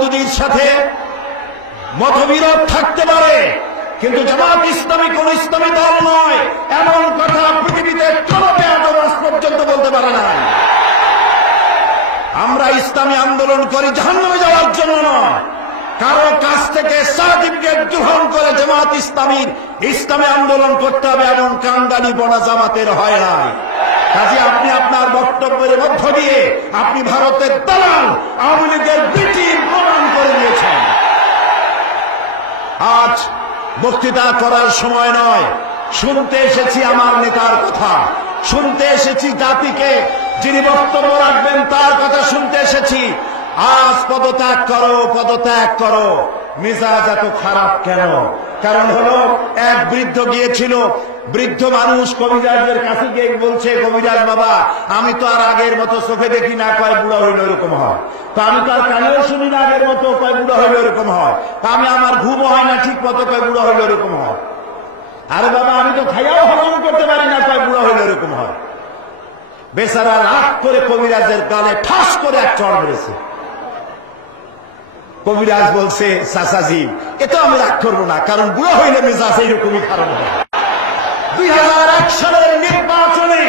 মওদুদীর সাথে মতবিরোধ থাকতে পারে, কিন্তু জামাত ইসলামী কোন ইসলামী দল নয়, এমন কথা পৃথিবীতে কোন বেয়াদব আজ পর্যন্ত বলতে পারে না। আমরা ইসলামী আন্দোলন করি জাহান্নামে যাওয়ার জন্য নয়, কারো কাছ থেকে সার্টিফিকেট গ্রহণ করে জামাত ইসলামী আন্দোলন করতে হবে এমন কান্দানি বনা জামাতের হয় না। কাজে আপনি আপনার বক্তব্যের মধ্য দিয়ে আপনি ভারতের দালাল আওয়ামী লীগের বিটিম প্রমাণ করে দিয়েছেন। আজ বক্তৃতা করার সময় নয়, শুনতে এসেছি আমার নেতার কথা, শুনতে এসেছি জাতিকে যিনি বক্তব্য রাখবেন তার কথা শুনতে এসেছি। আজ পদত্যাগ করো, পদত্যাগ করো। মেজাজ এত খারাপ কেন? কারণ হলো এক বৃদ্ধ গিয়েছিল, বৃদ্ধ মানুষ কবিরাজের কাছে গিয়ে বলছে, কবিরাজ বাবা আমি তো আর আগের মতো চোখে দেখি না, কয় বুড়া হইল এরকম হয়, তো আমি তো আর কানেও শুনি না আগের মতো, কয় বুড়া হইল এরকম হয়, তা আমি আমার ঘুমও হয় না ঠিক মতো, কয় বুড়া হইল এরকম হয়। আরে বাবা আমি তো খাইয়াও হজম করতে পারি না, কয় বুড়া হইল এরকম হয়। বেচারা রাগ করে কবিরাজের গালে ঠাস করে এক চড় মেরেছে। কবিরাজ বলছে, চাচাজি এতো আমি রাগ করবো না, কারণ বুড়া হইলে মেজাজ এইরকমই খারাপ হয়। 2001 সালের নির্বাচনে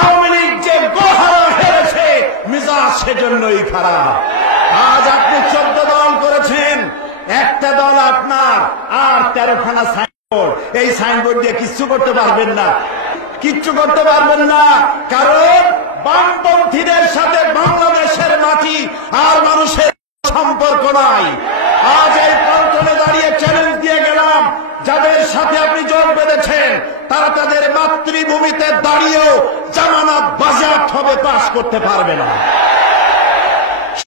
আওয়ামী লীগ যে গোহারা হেরেছে, মেজাজ সেজন্যই খারাপ। আজ আপনি 14 দল করেছেন, একটা দল আপনার আর 13খানা সাইনবোর্ড, এই সাইনবোর্ড দিয়ে কিচ্ছু করতে পারবেন না, কিচ্ছু করতে পারবেন না। কারণ বামপন্থীদের সাথে বাংলাদেশের মাটি আর মানুষের সম্পর্ক নাই। আজ এই প্রান্তরে দাঁড়িয়ে চ্যালেঞ্জ দিয়ে গেলাম, যাদের সাথে আপনি জোট বেঁধেছেন তারা তাদের মাতৃভূমিতে দাঁড়িয়েও জামানত বাজেয়াপ্ত হবে পাস করতে পারবে না।